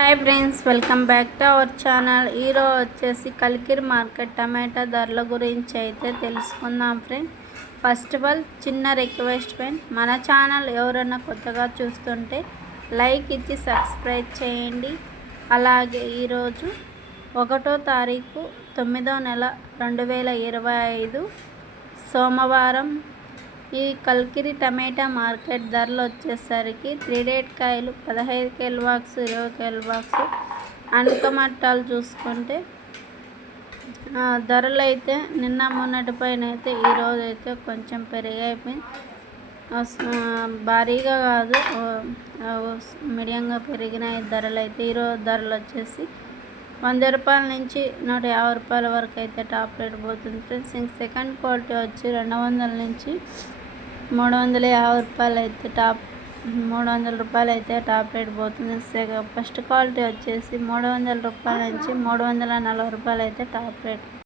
Hi friends, welcome back to our channel. ఈరోజు వచ్చేసి Kalikiri market టమాటా ధరల గురించి అయితే తెలుసుకుందాం ఫ్రెండ్స్. ఫస్ట్ ఆఫ్ ఆల్ చిన్న రిక్వెస్ట్ ఫ్రెండ్, మన ఛానల్ ఎవరైనా కొత్తగా చూస్తుంటే లైక్ ఇచ్చి సబ్స్క్రైబ్ చేయండి. అలాగే ఈరోజు 1వ తారీఖు 9వ నెల 2025 సోమవారం. ఈ కలికిరి టమాటా మార్కెట్ ధరలు వచ్చేసరికి 3 రేట్ కాయలు 15 కేల బాక్స్, 20 కేల బాక్స్. అనకమట్టాలు చూసుకుంటే ధరలు అయితే నిన్న మొన్నటి పైన అయితే ఈరోజు అయితే కొంచెం పెరిగైపోయింది. భారీగా కాదు, మీడియంగా పెరిగినాయి ధరలు అయితే. ఈరోజు ధరలు వచ్చేసి 100 రూపాయల నుంచి 150 రూపాయల వరకు అయితే టాప్ రేట్ పోతుంది ఫ్రెండ్స్. ఇంక సెకండ్ క్వాలిటీ వచ్చి 200 నుంచి 350 రూపాయలు అయితే 300 రూపాయలు అయితే టాప్ రేట్ పోతుంది. ఫస్ట్ క్వాలిటీ వచ్చేసి 300 రూపాయల నుంచి 340 రూపాయలు అయితే టాప్ రేట్.